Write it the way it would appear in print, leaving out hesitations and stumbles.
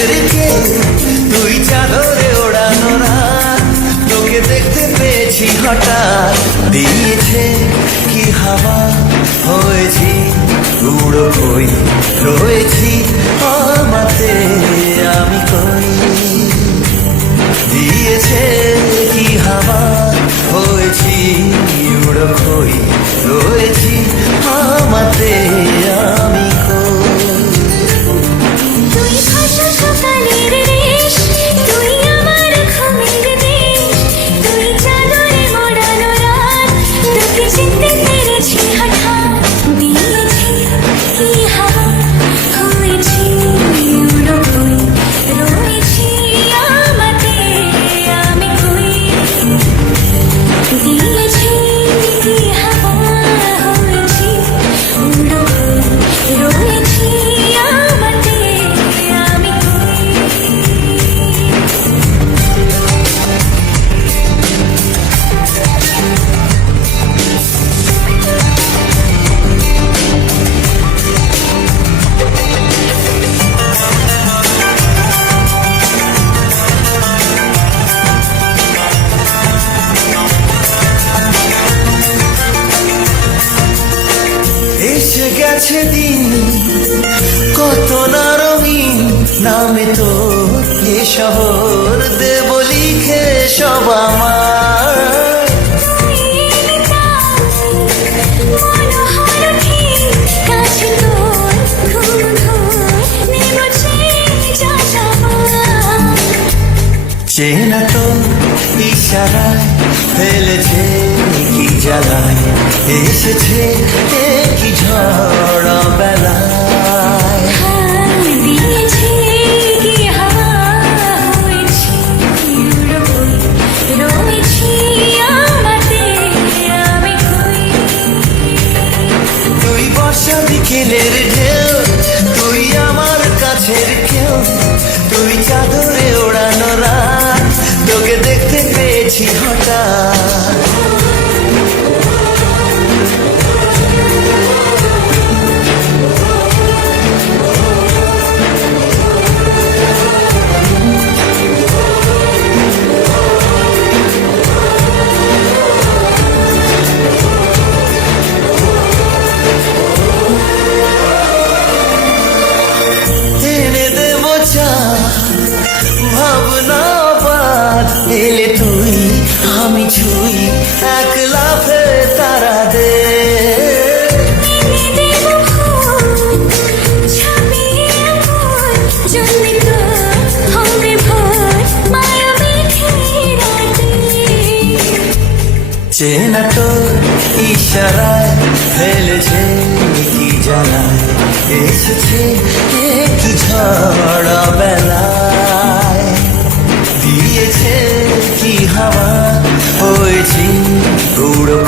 কাছের কে তুই চাদরে ওড়ানো রাত তোকে দেখতে পেয়েছি হঠাৎ দিয়েছে কি হাওয়া হয়েছি উড়ো কই রয়েছি আমাতে আমি কই দিয়েছে কি হাওয়া হয়েছি উড়ো কই রয়েছি আমাতে আমি তুই ভাষা সকালের দেশ, তুই আমার ঘুমের দেশ, তুই চাদরে মোড়ানো রাত, তোকে চিনতে পেরেছি হঠাৎ, দিয়েছি কি হাওয়া হয়েছি উড়ো কই রয়েছি আমাতে আমি কই দিয়েছি কি হাওয়া হয়েছি উড়ো কই রয়েছি আমাতে আমি কই এসে গেছে দিন কত না রঙিন নামে তো এ শহর দেব লিখে সব আমার চেনা তো ইশারায় ফেলেছে কি জ্বালায় এসেছে কি ঝড় বেলায় তুই বর্ষা বিকেলের ঢেউ তুই আমার কাছের কেউ তুই চাদরে ওড়ানো রাত তোকে দেখতে পেয়েছি হঠাৎ এনে দেব চা ভাবনা বাদ এলে তুই আমি ছুই এক লাফে তারা দে চেনা তো ইশারায় ফেলেছে কি জানায় এসেছে কি ঝড় বেলায় দিয়েছে কি হাওয়া হয়েছি উড়ো